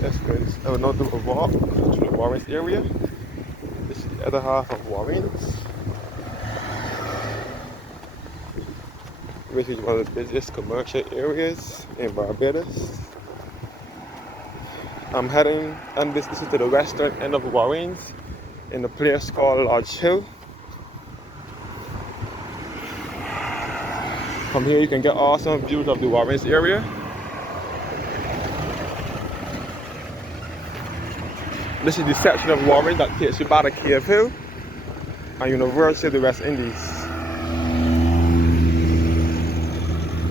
Yes guys, I will now do a walk through the Warrens area. This is the other half of Warrens, which is one of the busiest commercial areas in Barbados. I'm heading, and this is to the western end of Warrens in a place called Lodge Hill. From here you can get awesome views of the Warrens area. This is the section of Warren that takes you by the Cave Hill and University of the West Indies.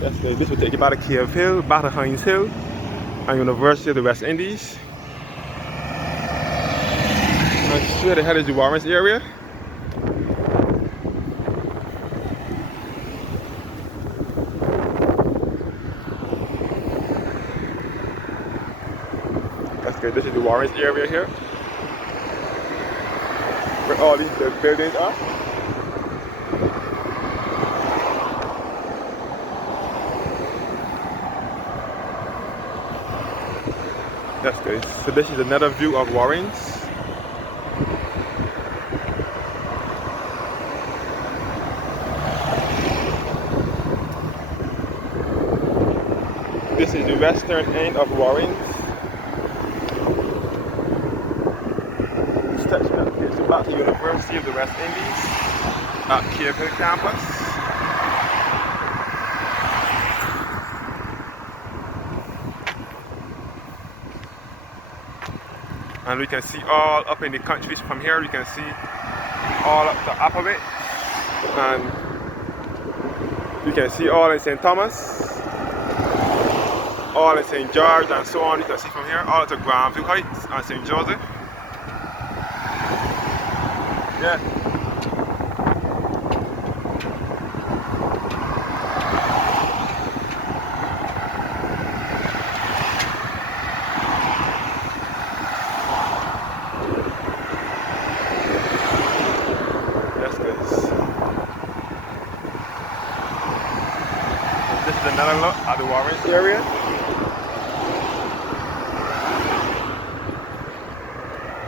Yes, this will take you by the Cave Hill, by the Hines Hill, and University of the West Indies. And straight ahead is the Warrens area. That's good. This is the Warrens area here, where all these big buildings are. That's good. So this is another view of Warrens. This is the western end of Warrens. The section that takes you back to the University of the West Indies at Cave Hill campus. And we can see all up in the countries from here. We can see all up the upper bit, and we can see all in St. Thomas, all in St. George, and so on. You can see from here all to Granville Heights and St. Joseph. Yeah. This is another look at the Warrens area.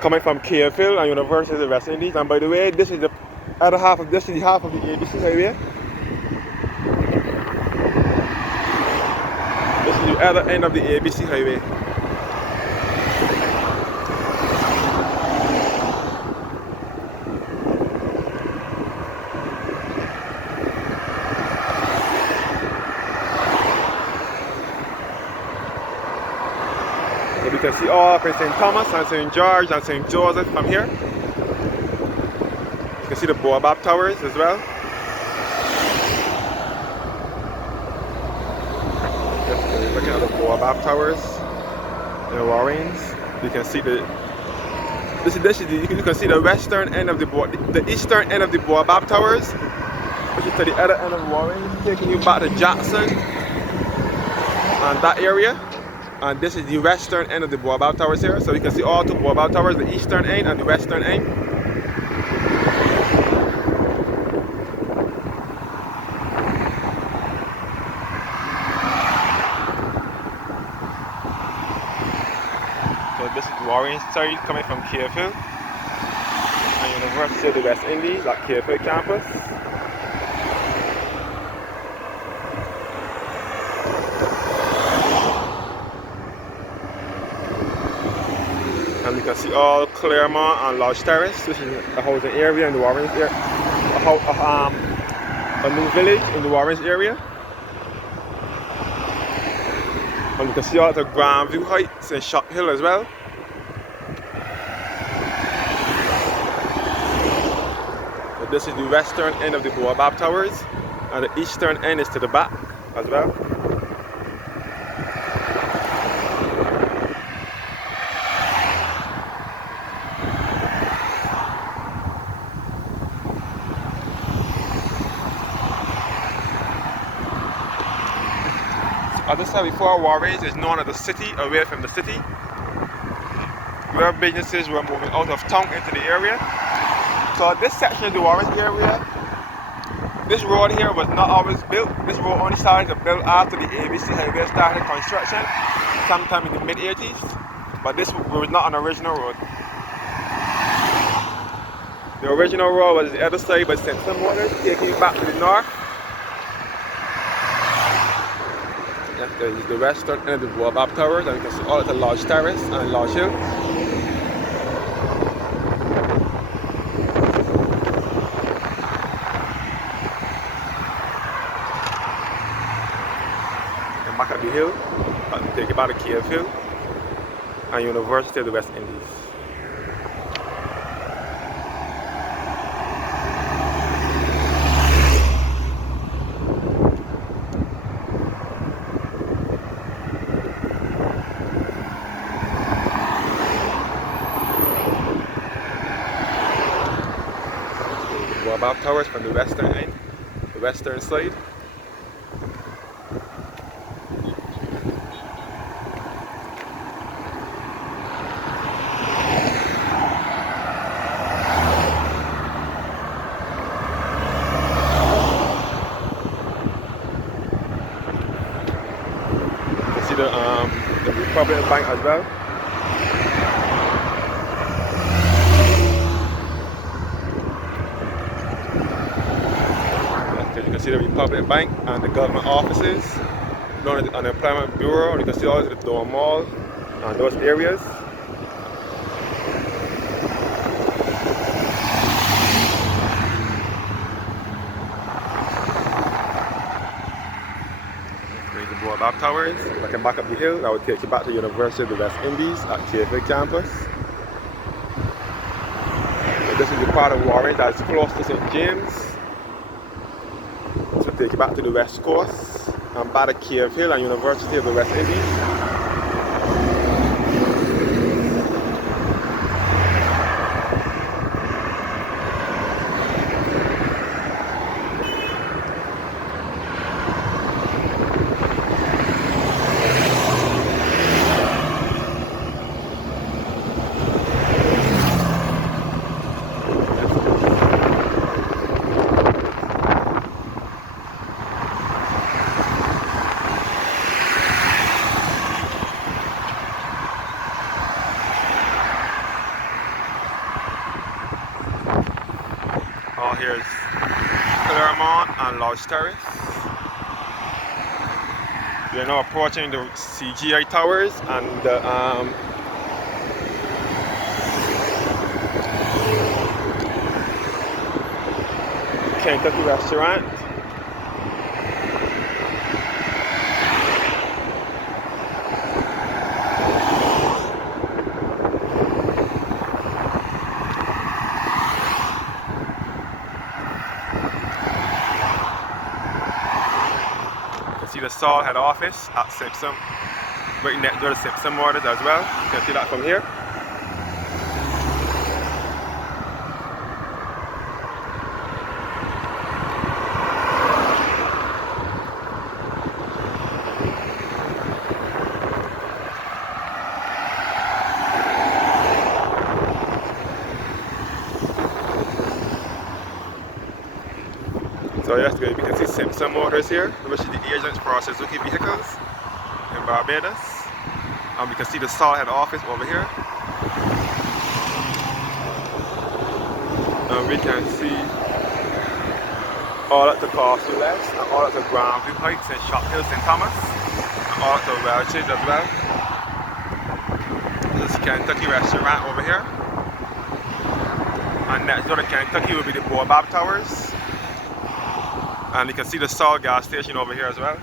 Coming from Cave Hill and University of the West Indies. And by the way, this is the other half of this is the half of the ABC highway. This is the other end of the ABC highway. You can see all up in St. Thomas and St. George and St. Joseph from here. You can see the Baobab Towers as well. Just looking at the Baobab Towers in Warrens. You can see the you can see the western end of the eastern end of the Baobab Towers, which is to the other end of Warrens, taking you back to Jackson and that area. And this is the western end of the Baobab Towers here. So you can see all two Baobab Towers, the eastern end and the western end. So this is Warrens side coming from Cave Hill and University of the West Indies at Cave Hill campus. And you can see all Claremont and Lodge Terrace, which is a housing area in the Warrens area, a new village in the Warrens area. And you can see all the Granville Heights and Shop Hill as well. So this is the western end of the Baobab Towers, and the eastern end is to the back as well. As I said before, Warrens is known as the city away from the city, where businesses were moving out of town into the area. So this section of the Warrens area, this road here was not always built. This road only started to build after the ABC highway started construction, sometime in the mid-80s. But this was not an original road. The original road was the other side, but some waters taking you back to the north. There is the restaurant and the Baobab Towers, and you can see all of the large terrace and large hill. And Maccabee Hill, take you back to Cave Hill, and University of the West Indies. Baobab Towers from the western end, the western side. You can see the Republic Bank as well. You can see the Republic Bank and the government offices, known as the Unemployment Bureau. You can see all the Door Mall and those areas. There's the Baobab Towers. Like in Maccabee Hill, that would take you back to the University of the West Indies at TFA campus. So this is the part of Warren that's close to St. James. This will take you back to the West Coast and back to Cave Hill and University of the West Indies. Here's Claremont and Lodge Terrace. We are now approaching the CGI Towers and the Kentucky restaurant. See the Salt head office at Simpson, right next door to Simpson Motors as well. You can see that from here. So that's good. You can see Simpson Motors here, which is the agents for our Suzuki vehicles in Barbados. And we can see the Salt head office over here. And we can see all at the Castle West, and all at the Grandview Heights and Shop Hill St. Thomas, and all at the Welches as well. This is Kentucky restaurant over here. And next door to Kentucky will be the Baobab Towers. And you can see the Salt gas station over here as well.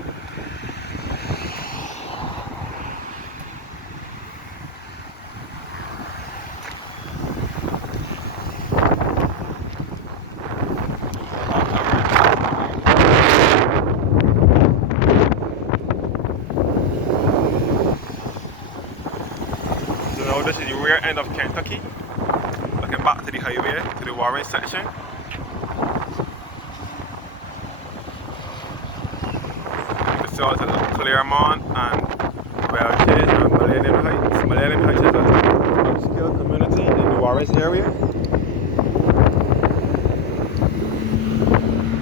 So now this is the rear end of Kentucky. Looking back to the highway, to the Warren section. So to Claremont and Welches and Millennium Heights. Millennium Heights is an upscale community in the Warren area.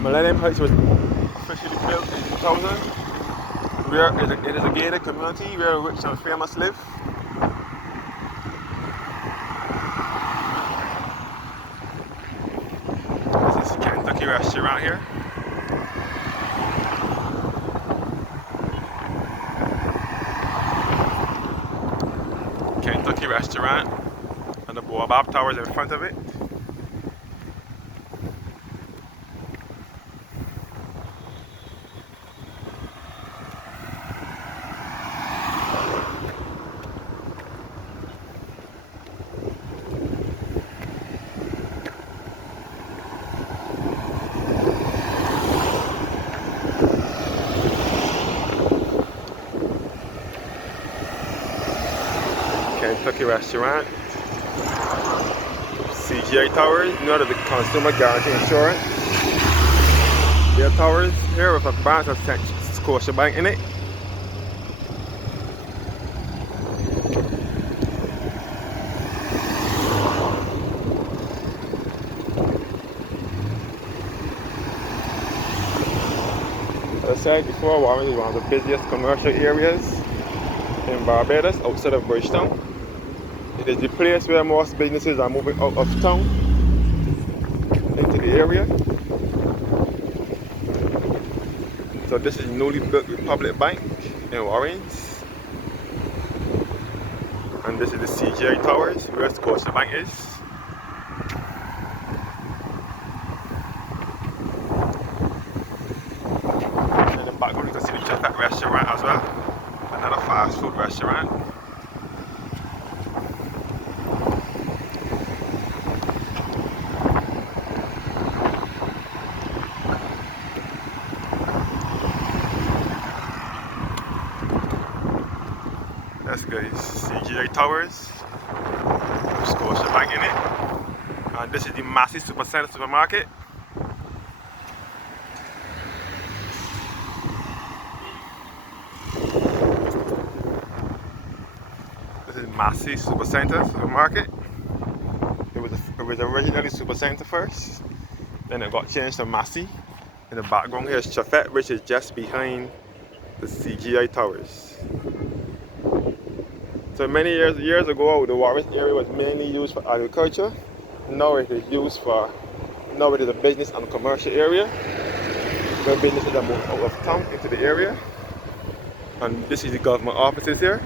Millennium Heights was officially built in 2000. It is a gated community where rich and famous live. restaurant here. Kentucky restaurant, and the Baobab Towers in front of it. Kentucky restaurant, CGI Towers, you know the Consumer Guarantee Insurance. Their towers here with a branch of Scotiabank in it. As I said before, Warren is one of the busiest commercial areas in Barbados, outside of Bridgetown. It is the place where most businesses are moving out of town into the area. So this is newly built Republic Bank in Warrens. And this is the CGI Towers where Scotiabank is. In the background you can see the Jaffa restaurant as well. Another fast food restaurant. That's good. CGI Towers, Scotiabank in it. And this is the Massey Supercenter supermarket. This is Massey Supercenter supermarket. It was originally Supercenter first, then it got changed to Massey. In the background here is Chafet, which is just behind the CGI Towers. So many years ago, the Warwick area was mainly used for agriculture. Now it is a business and commercial area where businesses are moved out of town into the area. And this is the government offices here,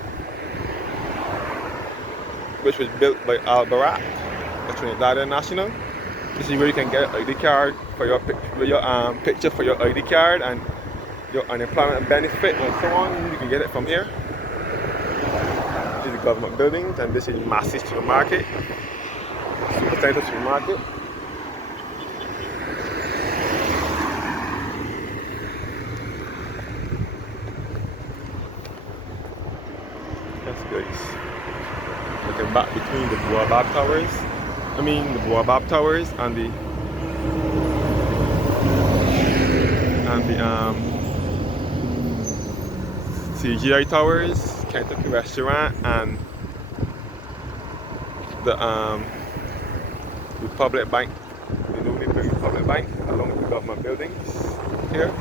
which was built by Al Barak, a Trinidadian national. This is where you can get an ID card for your picture for your ID card and your unemployment benefit and so on. You can get it from here. This is the government buildings, and this is Massey Supermarket, Supercenter Supermarket. That's good. Looking back between the Baobab Towers, and the CGI Towers, Kentucky restaurant, and the Republic Bank, the newly built Republic Bank, along with the government buildings here.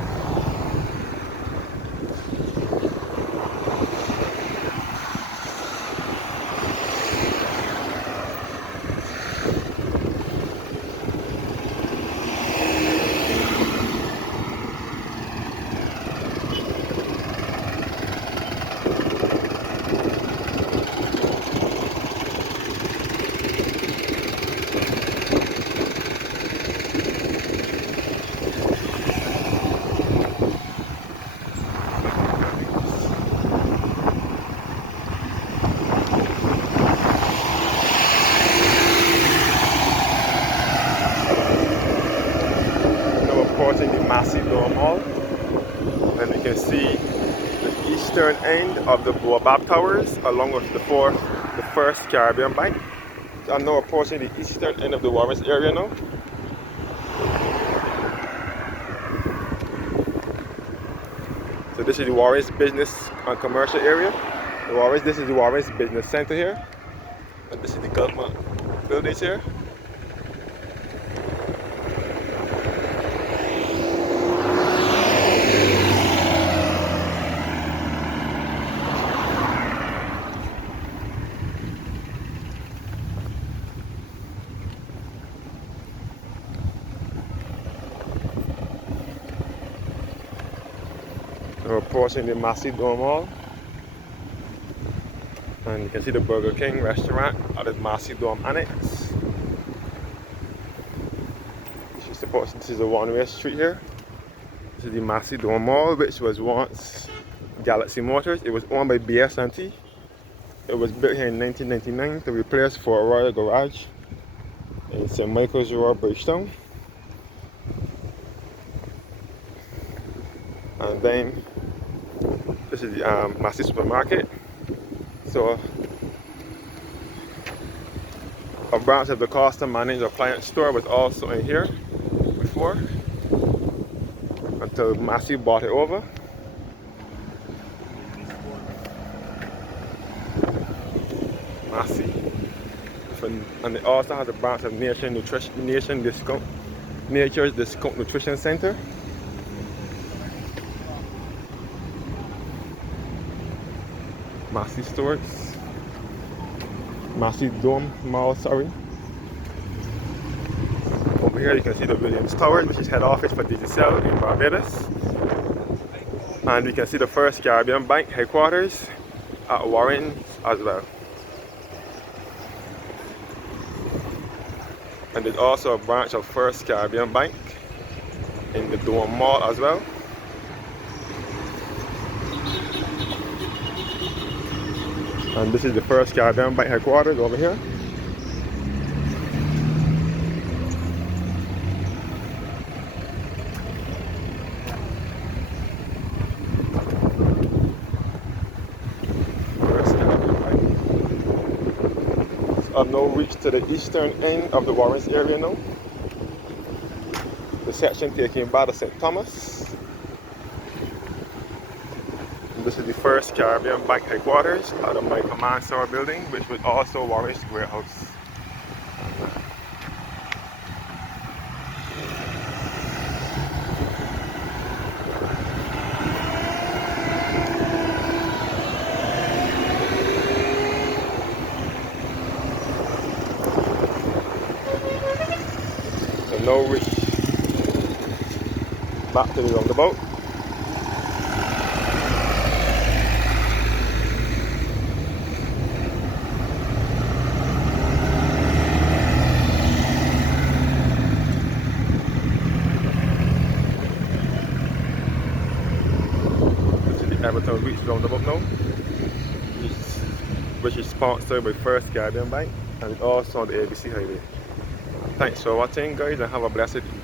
Approaching the massive Dome Hall, and you can see the eastern end of the Baobab Towers along with the first Caribbean Bank. So I'm now approaching the eastern end of the Warrens area now. So this is the Warrens business and commercial area. This is the Warrens business center here, and this is the government buildings here. We're approaching the massive dome mall. And you can see the Burger King restaurant at the massive dome annex. This is a one-way street here. This is the massive dome mall, which was once Galaxy Motors. It was owned by BS&T. It was built here in 1999 to replace Fort Royal Garage in St. Michael's Road, Bridgetown. And then this is the massive supermarket. So a branch of the custom managed appliance store was also in here before, until Massey bought it over. Massey. And it also has a branch of Nature's Discount Nutrition Center. Massey stores. Massey Dome Mall, sorry. Over here you can see the Williams Tower, which is head office for Digicel in Barbados. And you can see the First Caribbean Bank headquarters at Warren as well. And there's also a branch of First Caribbean Bank in the Dome Mall as well. And this is the First Caribbean Bank headquarters over here. First Caribbean Bank. I've now reached to the eastern end of the Warrens area now. The section taking by the St. Thomas. This is the First Caribbean Bank headquarters at the Michael Mansour building, which was also Warren's warehouse. So now reach back to the roundabout. Everton Reach roundabout now, which is sponsored by First Caribbean Bank, and it's also on the ABC highway. Thanks for watching, guys, and have a blessed evening.